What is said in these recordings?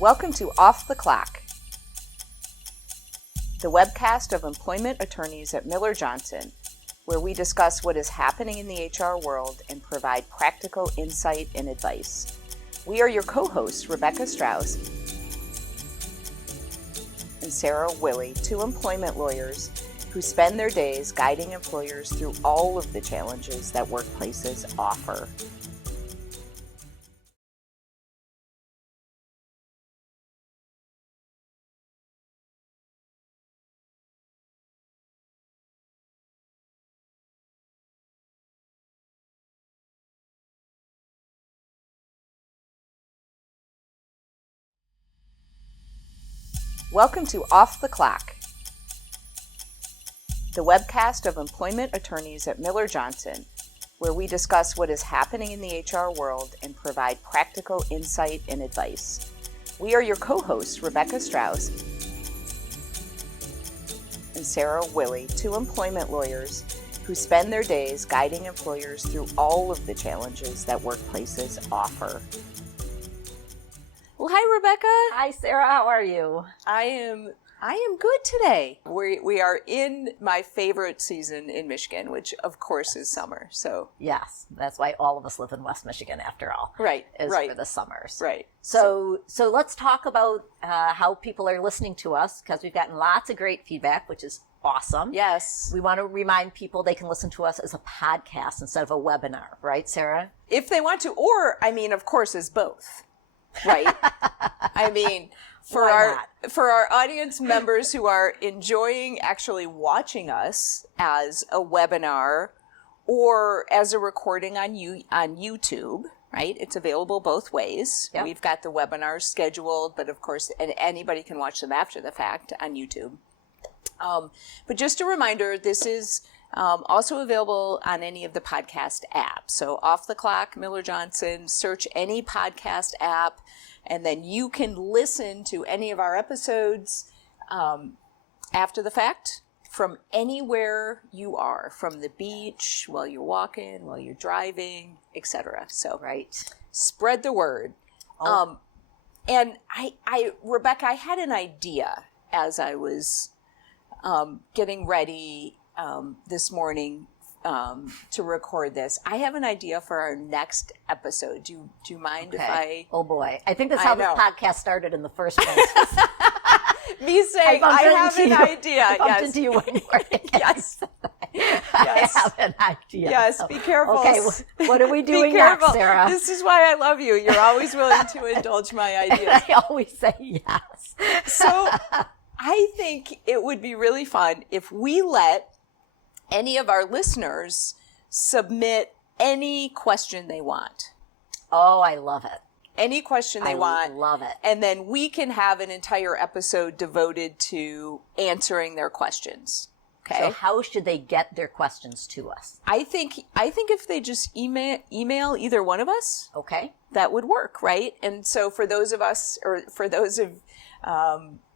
Welcome to Off the Clock, the webcast of employment attorneys at Miller Johnson, where we discuss what is happening in the HR world and provide practical insight and advice. We are your co-hosts, Rebecca Strauss and Sarah Willey, two employment lawyers who spend their days guiding employers through all of the challenges that workplaces offer. Welcome to Off the Clock, the webcast of employment attorneys at Miller Johnson, where we discuss what is happening in the HR world and provide practical insight and advice. We are your co-hosts, Rebecca Strauss and Sarah Willey, two employment lawyers who spend their days guiding employers through all of the challenges that workplaces offer. Well, hi, Rebecca. Hi, Sarah. How are you? I am good today. We are in my favorite season in Michigan, which of course is summer. So yes, that's why all of us live in West Michigan, after all. Right, is right. For the summers. Right. So let's talk about how people are listening to us, because we've gotten lots of great feedback, which is awesome. Yes. We want to remind people they can listen to us as a podcast instead of a webinar, right, Sarah? If they want to, or of course, as both. Right. For our audience members who are enjoying actually watching us as a webinar or as a recording on YouTube, right? It's available both ways. Yep. We've got the webinars scheduled, but of course, anybody can watch them after the fact on YouTube. But just a reminder, this is also available on any of the podcast apps. So Off the Clock, Miller Johnson, search any podcast app, and then you can listen to any of our episodes after the fact from anywhere you are, from the beach, while you're walking, while you're driving, etc. So right. Spread the word. Oh. And Rebecca, I had an idea as I was getting ready this morning to record this. I have an idea for our next episode. Do you mind if I... Oh boy. I think that's how this podcast started in the first place. Me saying, I have an idea. I bumped into you one morning. Yes. I have an idea. Yes, be careful. Okay, what are we doing next, Sarah? This is why I love you. You're always willing to indulge my ideas. I always say yes. So I think it would be really fun if we let any of our listeners submit any question they want. Oh, I love it. Any question they want. I love it. And then we can have an entire episode devoted to answering their questions. Okay. So how should they get their questions to us? I think if they just email either one of us, okay, that would work, right? And so for those of us, or for those of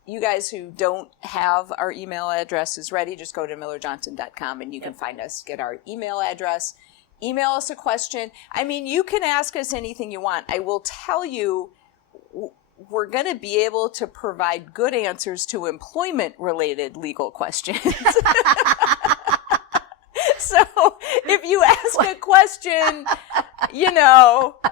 you guys who don't have our email addresses ready, just go to millerjohnson.com and you can find us, get our email address, email us a question. You can ask us anything you want. I will tell you, we're going to be able to provide good answers to employment-related legal questions. So if you ask a question,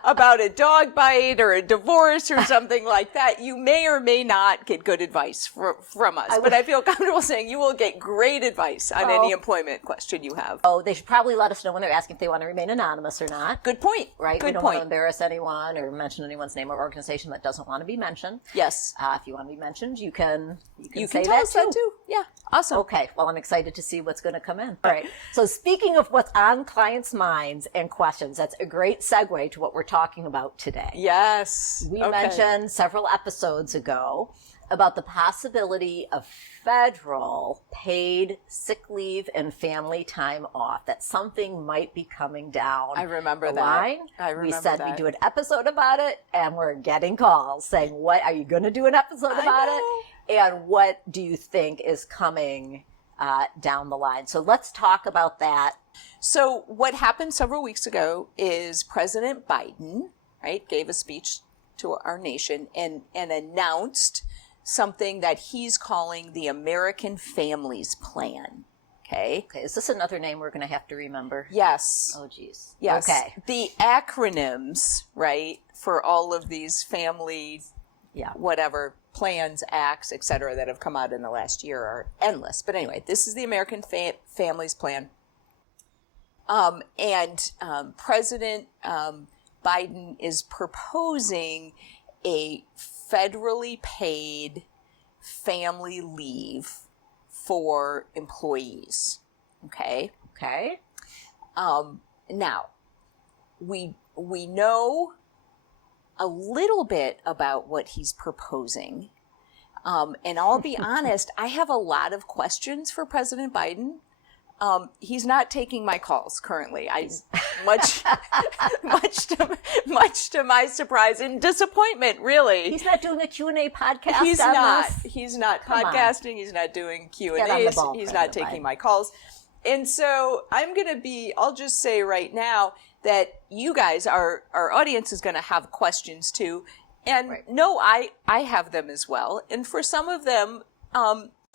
about a dog bite or a divorce or something like that, you may or may not get good advice from us. But I feel comfortable saying you will get great advice on any employment question you have. Oh, they should probably let us know when they're asking if they want to remain anonymous or not. Good point. Right? Good we don't point. want to embarrass anyone or mention anyone's name or organization that doesn't want to be mentioned. Yes. If you want to be mentioned, you can say tell us that too. Yeah. Awesome. Okay. Well, I'm excited to see what's going to come in. All right. So speaking of what's on clients' minds and questions, that's a great segue to what we're talking about today. Yes. We mentioned several episodes ago about the possibility of federal paid sick leave and family time off, that something might be coming down. I remember the that. line. I remember We said that. we'd do an episode about it, and we're getting calls saying, "What are you going to do an episode about it? And what do you think is coming down the line?" So let's talk about that. So what happened several weeks ago is President Biden, right, gave a speech to our nation and announced something that he's calling the American Families Plan. Okay. Okay. Is this another name we're going to have to remember? Yes. Oh, geez. Yes. Okay. The acronyms, right, for all of these family, whatever, plans, acts, et cetera, that have come out in the last year are endless. But anyway, this is the American Families Plan. President Biden is proposing a federally paid family leave for employees. Okay. Okay. Now, we know a little bit about what he's proposing. And I'll be honest, I have a lot of questions for President Biden. He's not taking my calls currently. Much to my surprise and disappointment, really. He's not doing a Q&A podcast. He's on not. this? He's not podcasting. He's not doing Q&As. Get on the ball, He's not taking my calls. And so I'll just say right now that you guys, our audience is going to have questions too. And no, I have them as well. And for some of them,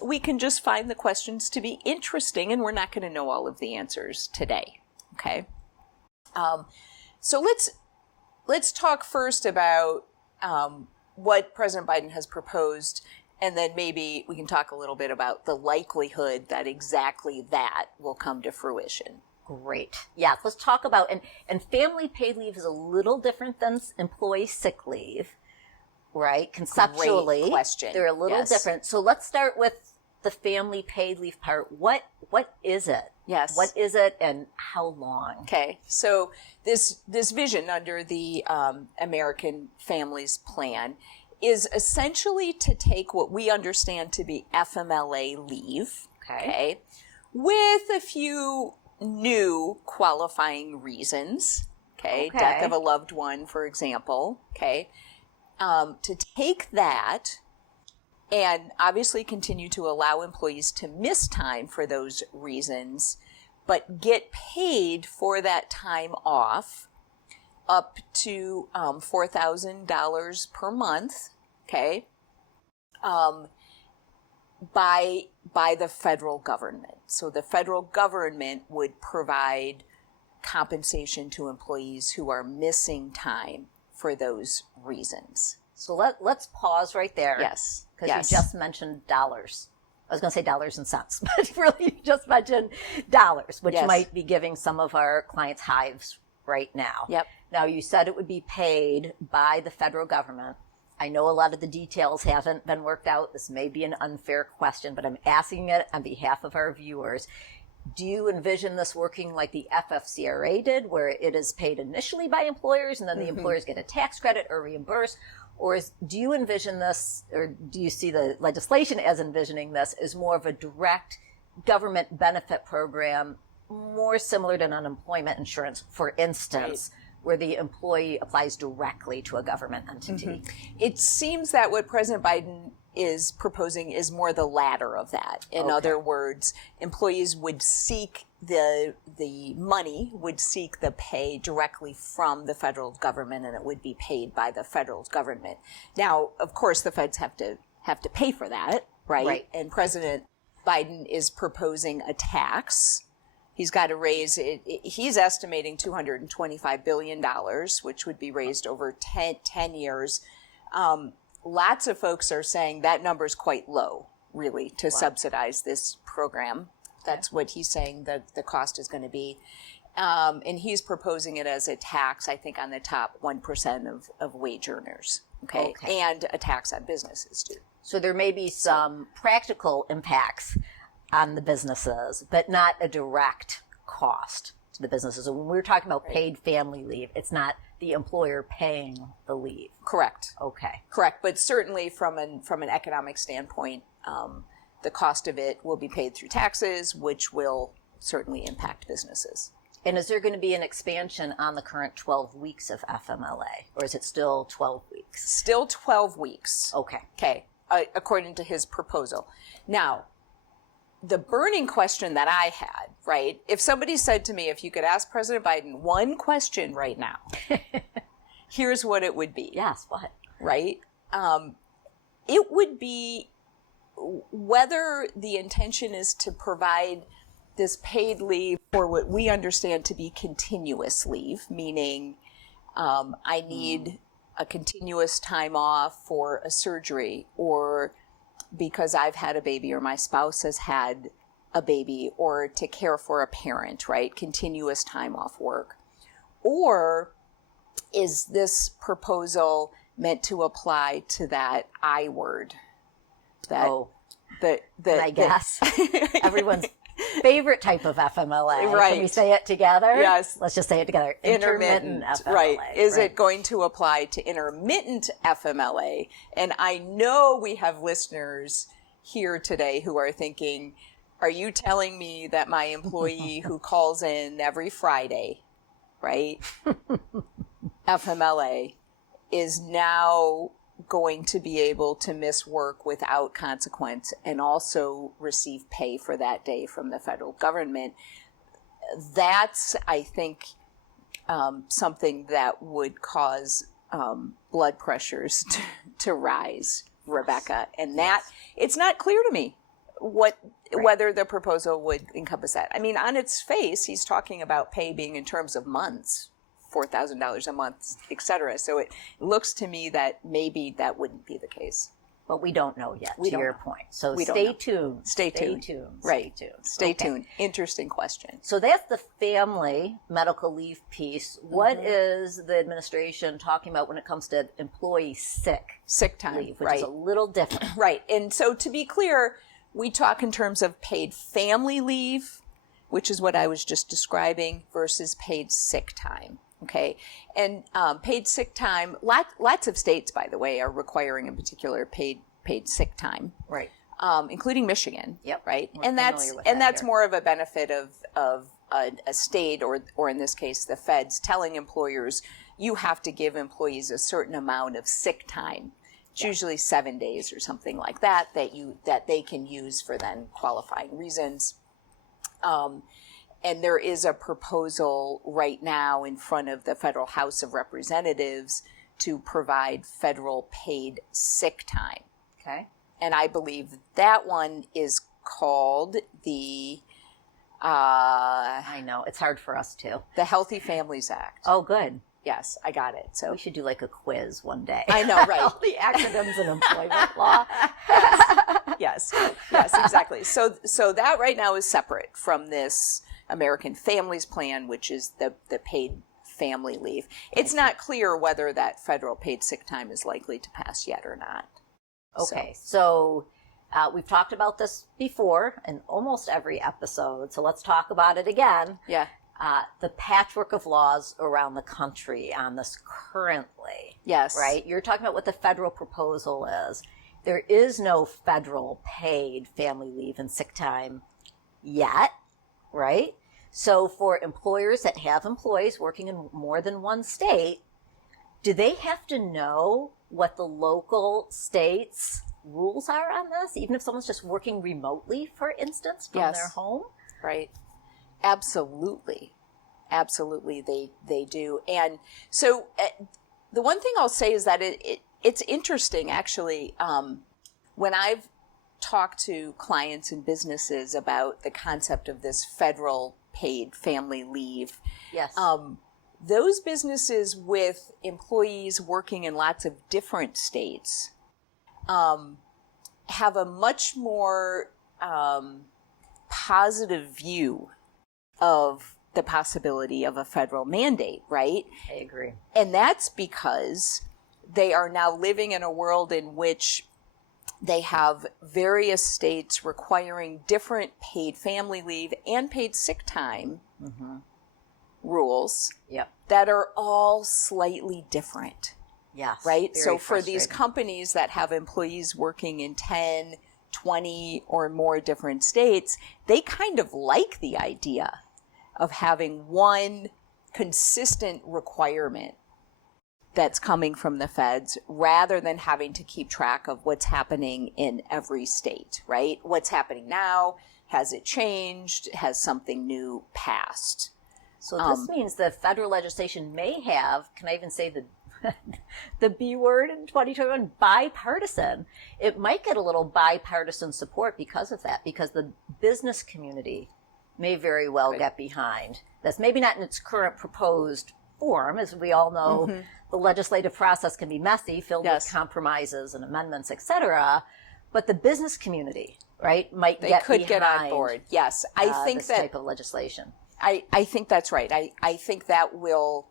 we can just find the questions to be interesting, and we're not going to know all of the answers today. Okay. So let's talk first about what President Biden has proposed, and then maybe we can talk a little bit about the likelihood that exactly that will come to fruition. Great. Yeah, let's talk about, and family paid leave is a little different than employee sick leave, right? Conceptually, Great question. They're a little different. So let's start with the family paid leave part. What is it? Yes. What is it and how long? Okay. So this vision under the American Families Plan is essentially to take what we understand to be FMLA leave, okay, with a few new qualifying reasons, okay, death of a loved one, for example, okay, to take that and obviously continue to allow employees to miss time for those reasons, but get paid for that time off up to $4,000 per month, okay, by the federal government. So the federal government would provide compensation to employees who are missing time for those reasons. So let's pause right there. Yes. Because you just mentioned dollars. I was going to say dollars and cents, but really you just mentioned dollars, which might be giving some of our clients hives right now. Yep. Now, you said it would be paid by the federal government. I know a lot of the details haven't been worked out. This may be an unfair question, but I'm asking it on behalf of our viewers. Do you envision this working like the FFCRA did, where it is paid initially by employers and then the employers get a tax credit or reimburse? Or do you envision this, or do you see the legislation as envisioning this as more of a direct government benefit program, more similar to unemployment insurance, for instance, where the employee applies directly to a government entity? It seems that what President Biden is proposing is more the latter of that. In other words, employees would seek the money, would seek the pay directly from the federal government, and it would be paid by the federal government. Now, of course, the feds have to pay for that, right? And President Biden is proposing a tax. He's got to raise it. He's estimating $225 billion, which would be raised over 10 years. Lots of folks are saying that number is quite low, really, to subsidize this program. That's what he's saying that the cost is going to be. And he's proposing it as a tax, I think, on the top 1% of wage earners, okay? And a tax on businesses, too. So there may be some practical impacts on the businesses, but not a direct cost to the businesses. So when we're talking about paid family leave, it's not the employer paying the leave. Correct. Okay. Correct. But certainly from an economic standpoint, the cost of it will be paid through taxes, which will certainly impact businesses. And is there going to be an expansion on the current 12 weeks of FMLA, or is it still 12 weeks? Still 12 weeks. Okay. According to his proposal. Now, the burning question that I had, right? If somebody said to me, if you could ask President Biden one question right now, Here's what it would be. Yes, what? Right? It would be whether the intention is to provide this paid leave for what we understand to be continuous leave, meaning I need a continuous time off for a surgery, or because I've had a baby or my spouse has had a baby, or to care for a parent, right? Continuous time off work. Or is this proposal meant to apply to that I word? That I guess everyone's favorite type of FMLA. Right. Can we say it together? Yes. Let's just say it together. Intermittent FMLA. Right. Is it going to apply to intermittent FMLA? And I know we have listeners here today who are thinking, are you telling me that my employee who calls in every Friday, right, FMLA, is now going to be able to miss work without consequence and also receive pay for that day from the federal government? That's, I think, something that would cause blood pressures to rise, Rebecca. And that, it's not clear to me whether the proposal would encompass that. I mean, on its face, he's talking about pay being in terms of months, $4,000 a month, et cetera. So it looks to me that maybe that wouldn't be the case. But we don't know yet, to your point. So stay tuned. Stay tuned. Right. Stay tuned. Interesting question. So that's the family medical leave piece. What is the administration talking about when it comes to employee sick time leave, which is a little different? Right. And so to be clear, we talk in terms of paid family leave, which is what I was just describing, versus paid sick time. Okay. And paid sick time, lots of states, by the way, are requiring in particular paid sick time. Right. Including Michigan. Yep. Right. And that's more of a benefit of a state, or in this case, the feds telling employers, you have to give employees a certain amount of sick time. It's usually 7 days or something like that they can use for then qualifying reasons. And there is a proposal right now in front of the Federal House of Representatives to provide federal paid sick time. Okay. And I believe that one is called the... I know. It's hard for us too. The Healthy Families Act. Oh, good. Yes, I got it. So we should do like a quiz one day. I know, right? All the acronyms in employment law. Yes, exactly. So that right now is separate from this American Families Plan, which is the paid family leave. It's not clear whether that federal paid sick time is likely to pass yet or not. Okay, so we've talked about this before in almost every episode, so let's talk about it again. Yeah. The patchwork of laws around the country on this currently. Yes. Right? You're talking about what the federal proposal is. There is no federal paid family leave and sick time yet, right? So for employers that have employees working in more than one state, do they have to know what the local state's rules are on this, even if someone's just working remotely, for instance, from their home? Right. Absolutely. They do. And so the one thing I'll say is that it's interesting, actually, when I've talked to clients and businesses about the concept of this federal paid family leave. Yes. Those businesses with employees working in lots of different states have a much more positive view of the possibility of a federal mandate, right? I agree. And that's because they are now living in a world in which they have various states requiring different paid family leave and paid sick time rules that are all slightly different. Yes. Right? So for these companies that have employees working in 10, 20 or more different states, they kind of like the idea of having one consistent requirement that's coming from the feds rather than having to keep track of what's happening in every state, right? What's happening now? Has it changed? Has something new passed? So this means the federal legislation may have, can I even say the B word in 2021, bipartisan. It might get a little bipartisan support because of that, because the business community may very well get behind this. Maybe not in its current proposed form. As we all know, the legislative process can be messy, filled with compromises and amendments, etc. But the business community, right, might they could get on board. Yes, I think this that type of legislation. I think that's right. I think that will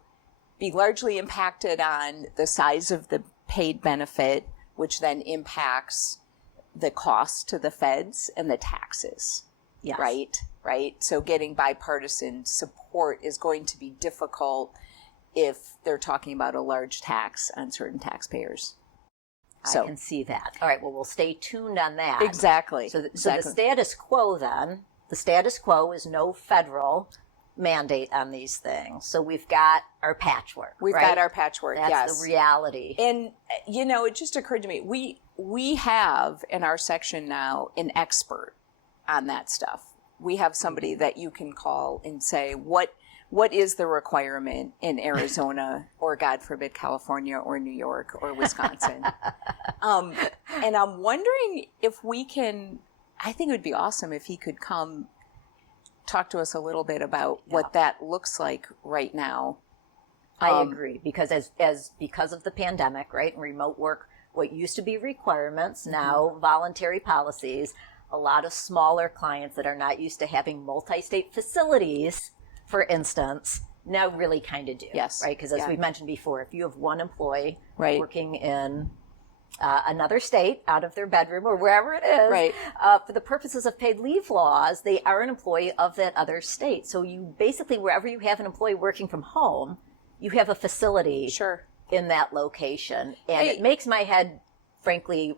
be largely impacted on the size of the paid benefit, which then impacts the cost to the feds and the taxes. Yes. Right. So getting bipartisan support is going to be difficult if they're talking about a large tax on certain taxpayers. So, I can see that. All right, well, we'll stay tuned on that. Exactly. So the status quo then, the status quo is no federal mandate on these things. So we've got our patchwork. We've got our patchwork, That's the reality. And, it just occurred to me, we have in our section now an expert on that stuff. We have somebody that you can call and say, what is the requirement in Arizona or, God forbid, California or New York or Wisconsin? And I'm wondering if we can, I think it would be awesome if he could come talk to us a little bit about what that looks like right now. I agree, because because of the pandemic, right, and remote work, what used to be requirements, now voluntary policies, a lot of smaller clients that are not used to having multi-state facilities, for instance, now really kind of do. Yes. Right? Because as we mentioned before, if you have one employee right. working in another state out of their bedroom or wherever it is, right. For the purposes of paid leave laws, they are an employee of that other state. So you basically, wherever you have an employee working from home, you have a facility in that location. And it makes my head, frankly,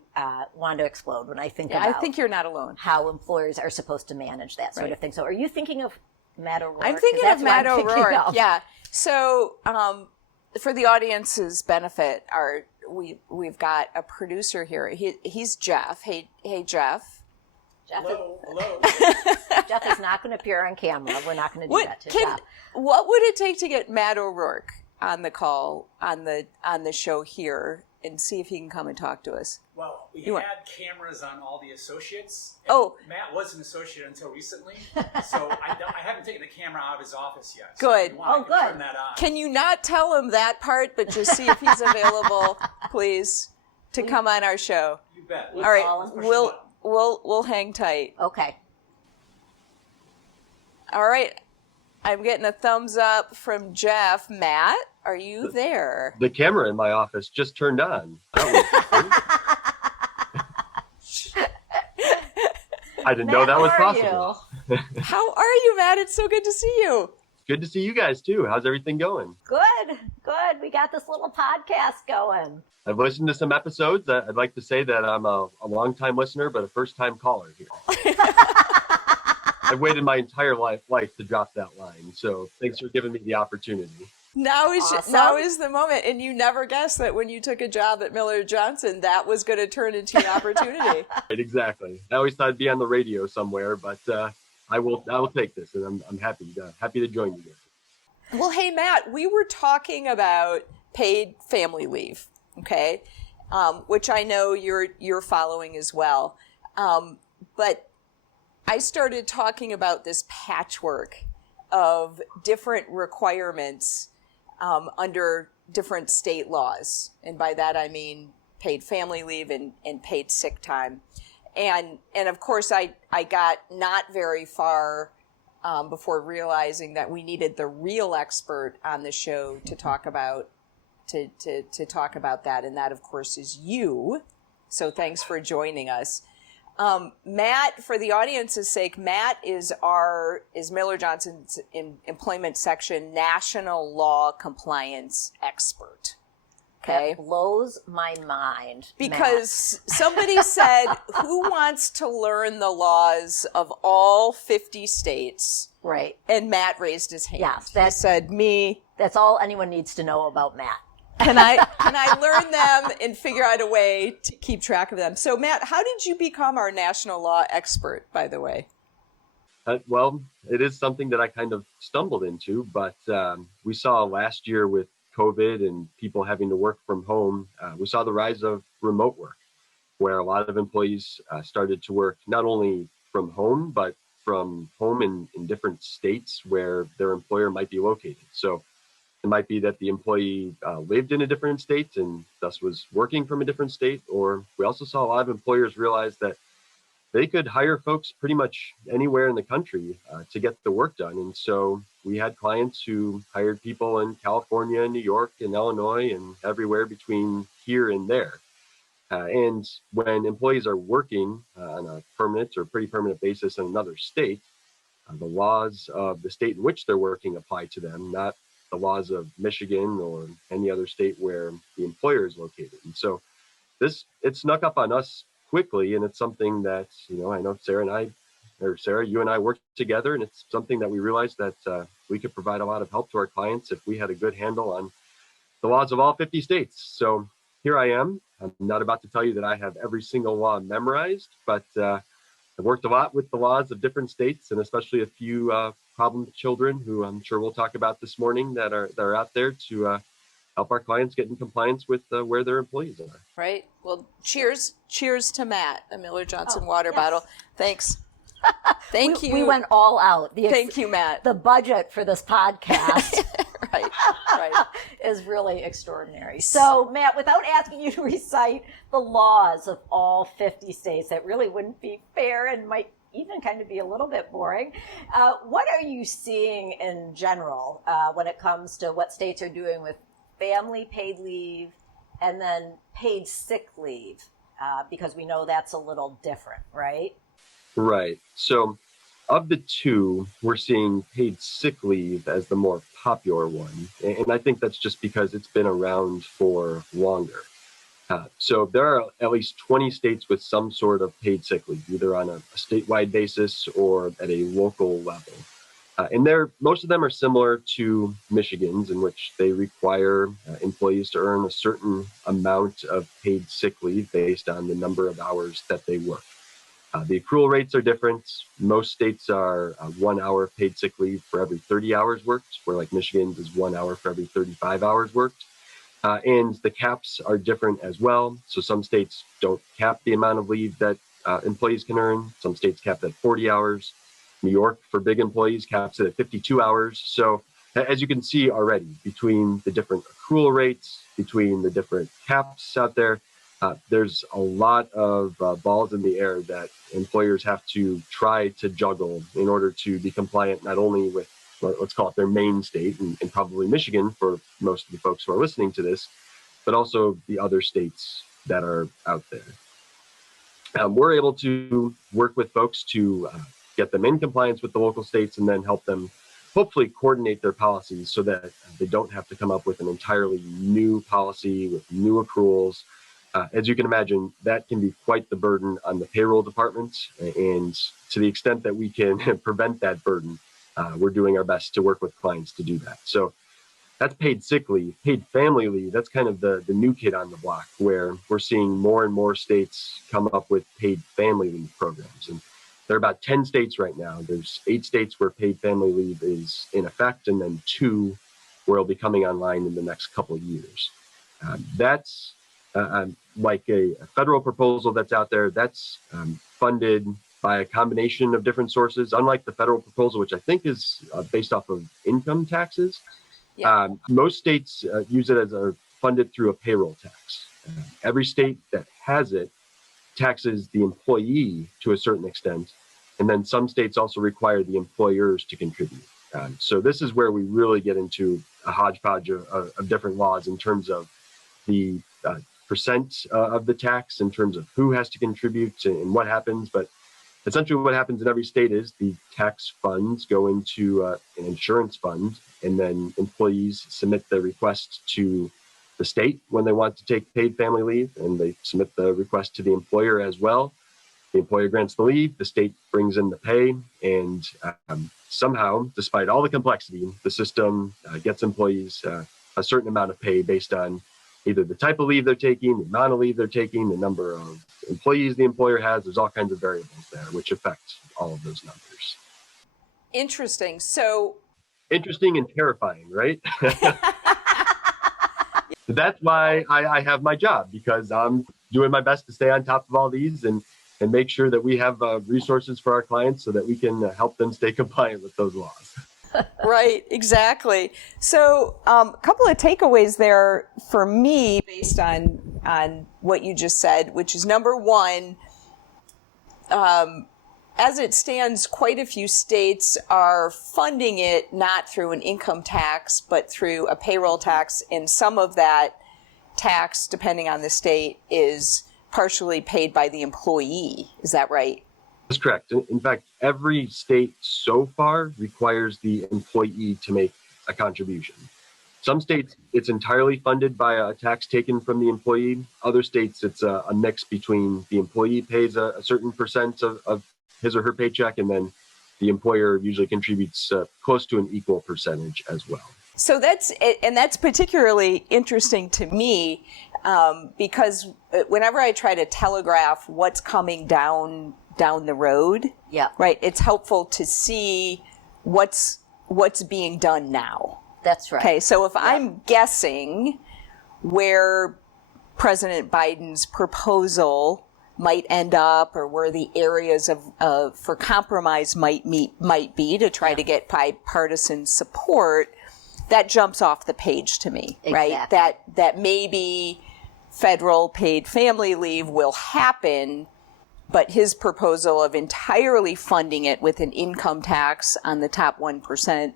want to explode when I think about I think you're not alone. How employers are supposed to manage that sort of thing. So are you thinking of Matt O'Rourke? I'm thinking of Matt O'Rourke, yeah. So for the audience's benefit, we've got a producer here. He's Jeff. Hey, Jeff. Hello. Jeff is not going to appear on camera. We're not going to do that to Jeff. What would it take to get Matt O'Rourke on the call on the show here and see if he can come and talk to us? Well, we had cameras on all the associates. Matt was an associate until recently, so I haven't taken the camera out of his office yet. So good. Good. Turn that on. Can you not tell him that part, but just see if he's available, please, to come on our show? You bet. All right, we'll hang tight. Okay. All right. I'm getting a thumbs up from Jeff. Matt, are you there? The camera in my office just turned on. I didn't know that was possible. How are you, Matt? It's so good to see you. Good to see you guys, too. How's everything going? Good. We got this little podcast going. I've listened to some episodes. I'd like to say that I'm a long-time listener, but a first-time caller here. I've waited my entire life to drop that line, so thanks for giving me the opportunity. Now is the moment, and you never guessed that when you took a job at Miller Johnson, that was going to turn into an opportunity. Right, exactly. I always thought I'd be on the radio somewhere, but I will take this, and I'm happy to join you guys. Well, hey Matt, we were talking about paid family leave, okay, which I know you're following as well, but I started talking about this patchwork of different requirements under different state laws. And by that I mean paid family leave and paid sick time. And of course I got not very far before realizing that we needed the real expert on the show to talk about talk about that. And that of course is you. So thanks for joining us. Matt, for the audience's sake, Matt is Miller Johnson's employment section national law compliance expert. Okay. That blows my mind. Because somebody said, who wants to learn the laws of all 50 states? Right. And Matt raised his hand. Yes. He said, me. That's all anyone needs to know about Matt. Can I learn them and figure out a way to keep track of them? So, Matt, how did you become our national law expert, by the way? Well, it is something that I kind of stumbled into, but we saw last year with COVID and people having to work from home, we saw the rise of remote work, where a lot of employees started to work not only from home, but from home in different states where their employer might be located. So it might be that the employee lived in a different state and thus was working from a different state. Or we also saw a lot of employers realize that they could hire folks pretty much anywhere in the country to get the work done. And so we had clients who hired people in California, New York, and Illinois, and everywhere between here and there. And when employees are working on a permanent or pretty permanent basis in another state, the laws of the state in which they're working apply to them, not the laws of Michigan or any other state where the employer is located. And so it snuck up on us quickly, and it's something that, I know Sarah, you and I worked together, and it's something that we realized that we could provide a lot of help to our clients if we had a good handle on the laws of all 50 states. So here I am. I'm not about to tell you that I have every single law memorized, but I've worked a lot with the laws of different states, and especially a few problem children who I'm sure we'll talk about this morning that are out there to help our clients get in compliance with where their employees are. Right. Well, cheers to Matt, a Miller Johnson water bottle. Thanks. Thank you. We went all out. Thank you, Matt. The budget for this podcast right. is really extraordinary. So, Matt, without asking you to recite the laws of all 50 states, that really wouldn't be fair and might even kind of be a little bit boring. What are you seeing in general when it comes to what states are doing with family paid leave and then paid sick leave? Because we know that's a little different, right? Right. So of the two, we're seeing paid sick leave as the more popular one. And I think that's just because it's been around for longer. So there are at least 20 states with some sort of paid sick leave, either on a statewide basis or at a local level. And most of them are similar to Michigan's, in which they require employees to earn a certain amount of paid sick leave based on the number of hours that they work. The accrual rates are different. Most states are 1 hour paid sick leave for every 30 hours worked, where like Michigan's is 1 hour for every 35 hours worked. And the caps are different as well. So some states don't cap the amount of leave that employees can earn. Some states cap at 40 hours. New York, for big employees, caps it at 52 hours. So as you can see already, between the different accrual rates, between the different caps out there, there's a lot of balls in the air that employers have to try to juggle in order to be compliant, not only with, let's call it their main state, and probably Michigan for most of the folks who are listening to this, but also the other states that are out there. We're able to work with folks to get them in compliance with the local states and then help them hopefully coordinate their policies so that they don't have to come up with an entirely new policy with new accruals. As you can imagine, that can be quite the burden on the payroll department. And to the extent that we can prevent that burden, we're doing our best to work with clients to do that. So that's paid sick leave. Paid family leave, that's kind of the new kid on the block, where we're seeing more and more states come up with paid family leave programs. And there are about 10 states right now. There's 8 states where paid family leave is in effect, and then 2 where it'll be coming online in the next couple of years. That's like a federal proposal that's out there. That's funded by a combination of different sources, unlike the federal proposal, which I think is based off of income taxes. Yeah. Most states use it as funded through a payroll tax. Every state that has it taxes the employee to a certain extent, and then some states also require the employers to contribute. So this is where we really get into a hodgepodge of different laws in terms of the percent of the tax, in terms of who has to contribute and what happens. But essentially what happens in every state is the tax funds go into an insurance fund, and then employees submit the request to the state when they want to take paid family leave, and they submit the request to the employer as well. The employer grants the leave, the state brings in the pay, and somehow, despite all the complexity, the system gets employees a certain amount of pay based on either the type of leave they're taking, the amount of leave they're taking, the number of employees the employer has. There's all kinds of variables there which affect all of those numbers. Interesting. So interesting and terrifying, right? That's why I have my job, because I'm doing my best to stay on top of all these and make sure that we have resources for our clients so that we can help them stay compliant with those laws. Right, exactly. So a couple of takeaways there for me based on what you just said, which is number one, as it stands, quite a few states are funding it not through an income tax, but through a payroll tax. And some of that tax, depending on the state, is partially paid by the employee. Is that right? That's correct. In fact, every state so far requires the employee to make a contribution. Some states, it's entirely funded by a tax taken from the employee. Other states, it's a mix between the employee pays a certain percent of his or her paycheck, and then the employer usually contributes close to an equal percentage as well. So that's particularly interesting to me because whenever I try to telegraph what's coming down the road, right, it's helpful to see what's being done now. That's right. Okay, so if I'm guessing where President Biden's proposal might end up, or where the areas of for compromise might be to try to get bipartisan support, that jumps off the page to me, right? That maybe federal paid family leave will happen, but his proposal of entirely funding it with an income tax on the top 1%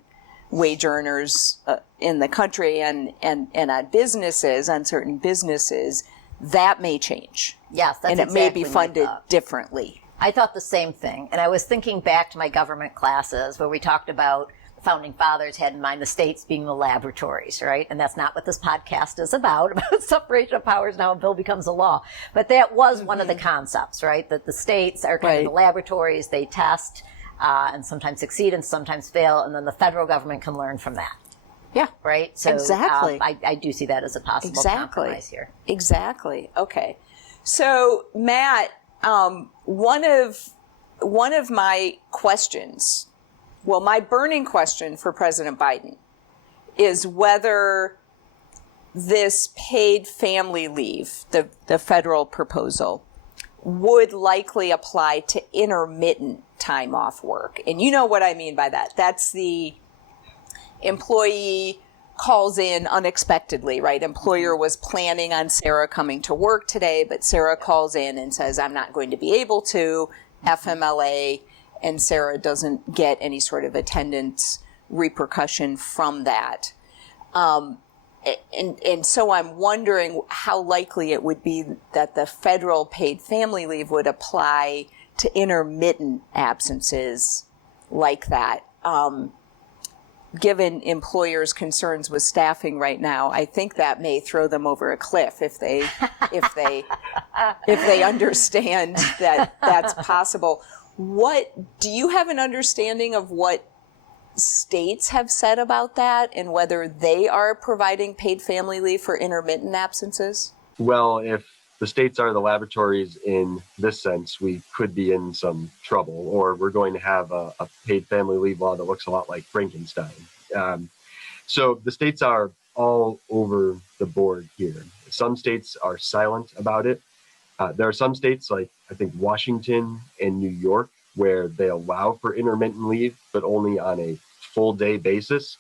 wage earners in the country and on businesses, on certain businesses, that may change. Yes, that's and it exactly may be funded differently. I thought the same thing. And I was thinking back to my government classes where we talked about the founding fathers had in mind the states being the laboratories, right? And that's not what this podcast is about separation of powers now a bill becomes a law. But that was one of the concepts, right? That the states are kind of the laboratories, they test and sometimes succeed and sometimes fail, and then the federal government can learn from that. Yeah. Right? So exactly. I do see that as a possible compromise here. Exactly. Okay. So Matt, one of my questions, well, my burning question for President Biden is whether this paid family leave, the federal proposal, would likely apply to intermittent time off work. And you know what I mean by that. That's the employee calls in unexpectedly, right? Employer was planning on Sarah coming to work today, but Sarah calls in and says, I'm not going to be able to, FMLA, and Sarah doesn't get any sort of attendance repercussion from that. And so I'm wondering how likely it would be that the federal paid family leave would apply to intermittent absences like that. Given employers' concerns with staffing right now, I think that may throw them over a cliff if they understand that that's possible. Do you have an understanding of what states have said about that and whether they are providing paid family leave for intermittent absences? Well, if the states are the laboratories in this sense, we could be in some trouble, or we're going to have a paid family leave law that looks a lot like Frankenstein. So the states are all over the board here. Some states are silent about it. There are some states like, I think, Washington and New York, where they allow for intermittent leave, but only on a full day basis.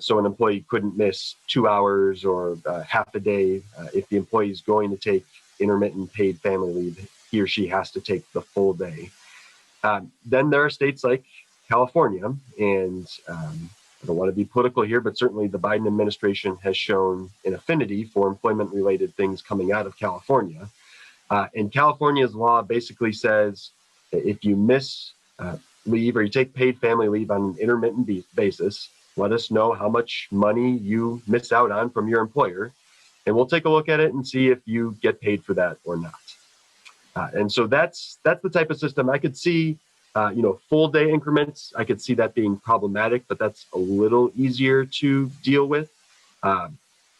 So an employee couldn't miss 2 hours or half a day. If the employee is going to take intermittent paid family leave, he or she has to take the full day. Then there are states like California, and I don't want to be political here, but certainly the Biden administration has shown an affinity for employment-related things coming out of California. And California's law basically says if you miss leave or you take paid family leave on an intermittent basis, let us know how much money you miss out on from your employer, and we'll take a look at it and see if you get paid for that or not. And so that's the type of system I could see. Full day increments, I could see that being problematic, but that's a little easier to deal with.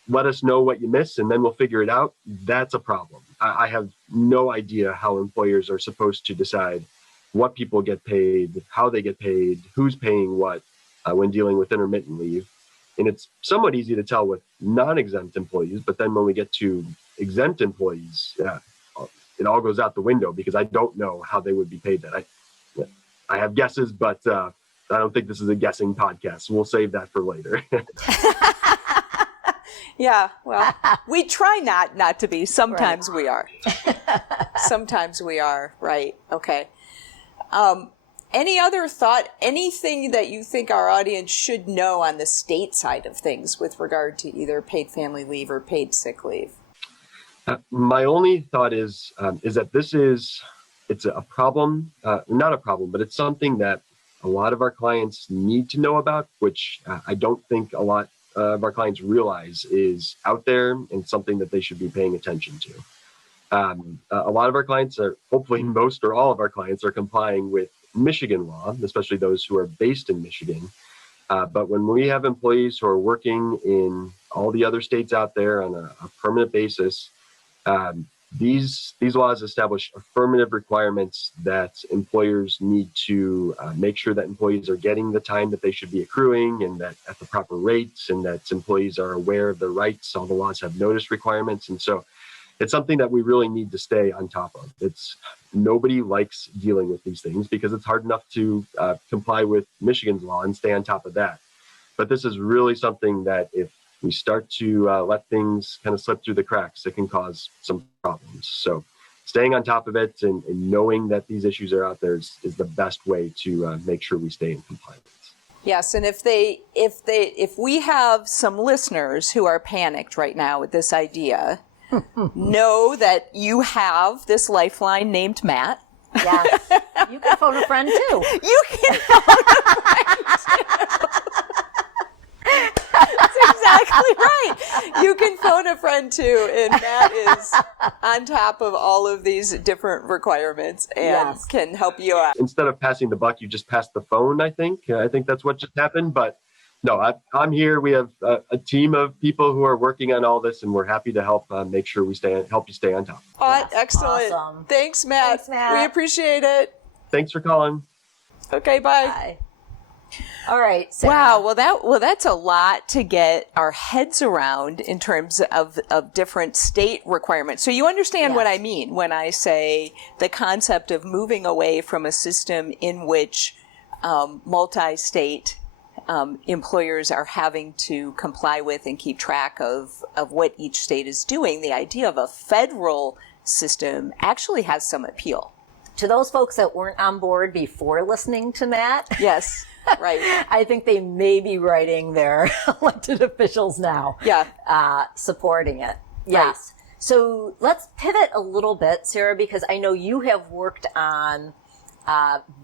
Let us know what you miss, and then we'll figure it out. That's a problem. I have no idea how employers are supposed to decide what people get paid, how they get paid, who's paying what when dealing with intermittent leave. And it's somewhat easy to tell with non-exempt employees, but then when we get to exempt employees, it all goes out the window because I don't know how they would be paid that. I have guesses, but I don't think this is a guessing podcast. So we'll save that for later. Yeah, well, we try not to be. Sometimes we are. Sometimes we are, right. Okay. Any other thought, anything that you think our audience should know on the state side of things with regard to either paid family leave or paid sick leave? My only thought is that it's a problem, not a problem, but it's something that a lot of our clients need to know about, which I don't think a lot of our clients realize is out there and something that they should be paying attention to. A lot of our clients are, hopefully most or all of our clients are complying with Michigan law, especially those who are based in Michigan. But when we have employees who are working in all the other states out there on a permanent basis, these laws establish affirmative requirements that employers need to make sure that employees are getting the time that they should be accruing and that at the proper rates, and that employees are aware of their rights. All the laws have notice requirements. And so it's something that we really need to stay on top of. Nobody likes dealing with these things because it's hard enough to comply with Michigan's law and stay on top of that. But this is really something that if we start to let things kind of slip through the cracks, it can cause some problems. So staying on top of it and knowing that these issues are out there is the best way to make sure we stay in compliance. Yes, and if we have some listeners who are panicked right now with this idea, know that you have this lifeline named Matt. Yes. You can phone a friend too. You can phone a friend too. That's exactly right. You can phone a friend too, and Matt is on top of all of these different requirements and can help you out. Instead of passing the buck, you just pass the phone, I think. I think that's what just happened. But no, I'm here. We have a team of people who are working on all this, and we're happy to help make sure we help you stay on top. Oh, excellent. Awesome. Thanks, Matt. Thanks, Matt. We appreciate it. Thanks for calling. Okay, bye. Bye. All right, Sarah. Wow. Well, that's a lot to get our heads around in terms of different state requirements. So you understand what I mean when I say the concept of moving away from a system in which multi-state employers are having to comply with and keep track of what each state is doing. The idea of a federal system actually has some appeal. To those folks that weren't on board before listening to Matt. Yes, right. I think they may be writing their elected officials now. Yeah. Supporting it. Yes. Right. So let's pivot a little bit, Sarah, because I know you have worked on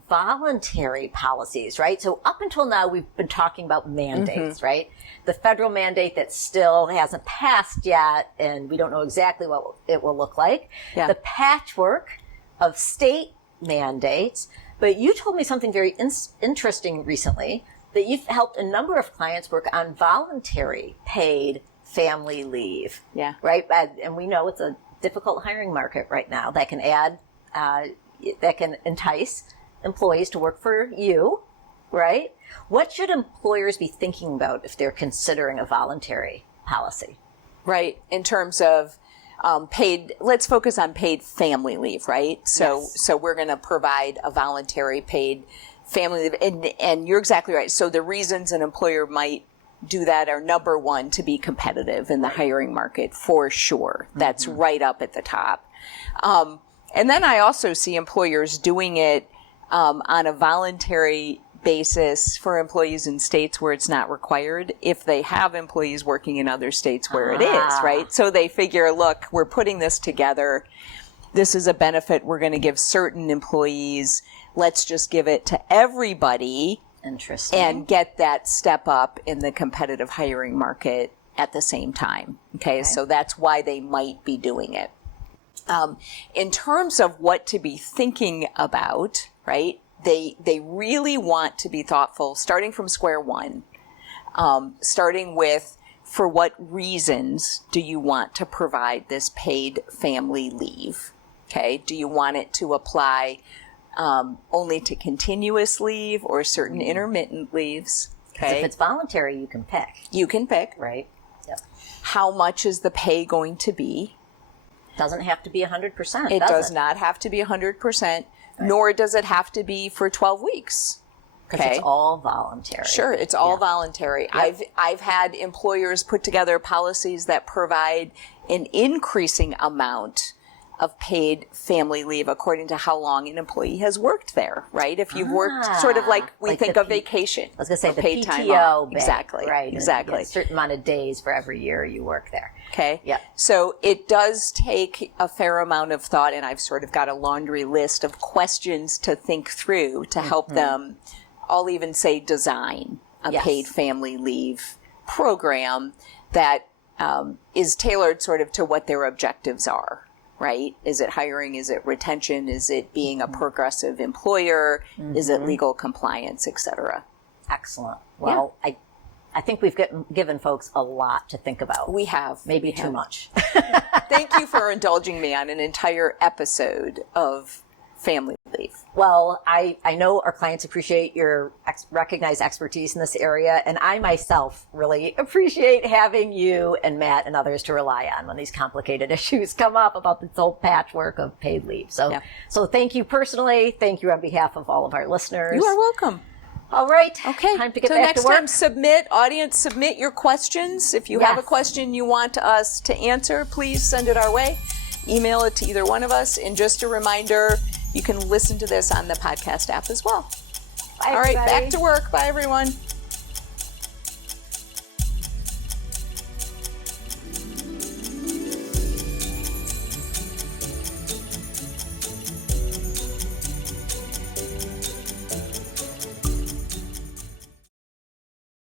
voluntary policies, right? So up until now, we've been talking about mandates, right? The federal mandate that still hasn't passed yet, and we don't know exactly what it will look like. Yeah. The patchwork of state mandates. But you told me something very interesting recently, that you've helped a number of clients work on voluntary paid family leave. Yeah. Right? And we know it's a difficult hiring market right now that can that can entice employees to work for you, right? What should employers be thinking about if they're considering a voluntary policy? Right. In terms of paid, let's focus on paid family leave, right? So we're going to provide a voluntary paid family leave. And you're exactly right. So the reasons an employer might do that are, number one, to be competitive in the hiring market, for sure. That's right up at the top. And then I also see employers doing it on a voluntary basis for employees in states where it's not required, if they have employees working in other states where it is, right? So they figure, look, we're putting this together. This is a benefit we're going to give certain employees. Let's just give it to everybody. Interesting. And get that step up in the competitive hiring market at the same time. Okay. So that's why they might be doing it. In terms of what to be thinking about, right? They really want to be thoughtful, starting from square one, starting with, for what reasons do you want to provide this paid family leave? Okay. Do you want it to apply only to continuous leave or certain intermittent leaves? Okay. If it's voluntary, you can pick. You can pick. Right. Yep. How much is the pay going to be? Doesn't have to be 100%. It does not have to be 100%, nor does it have to be for 12 weeks. Because it's all voluntary. Sure, it's all voluntary. Yep. I've had employers put together policies that provide an increasing amount of paid family leave according to how long an employee has worked there, right? If you've worked sort of like we think of vacation. I was going to say the paid time PTO off. bank, Exactly. right? Exactly. You get a certain amount of days for every year you work there. Okay. Yep. So it does take a fair amount of thought, and I've sort of got a laundry list of questions to think through to help them. I'll even say design a paid family leave program that is tailored sort of to what their objectives are, right? Is it hiring? Is it retention? Is it being a progressive employer? Is it legal compliance, et cetera? Excellent. Well, I think we've given folks a lot to think about. We have. Maybe too much. Thank you for indulging me on an entire episode of family leave. Well, I know our clients appreciate your recognized expertise in this area, and I myself really appreciate having you and Matt and others to rely on when these complicated issues come up about this whole patchwork of paid leave. So, so thank you personally. Thank you on behalf of all of our listeners. You are welcome. All right. Okay. Time to get so back next to work. time, submit your questions. If you have a question you want us to answer, please send it our way. Email it to either one of us. And just a reminder, you can listen to this on the podcast app as well. Bye, all right, everybody. back to work. Bye, everyone.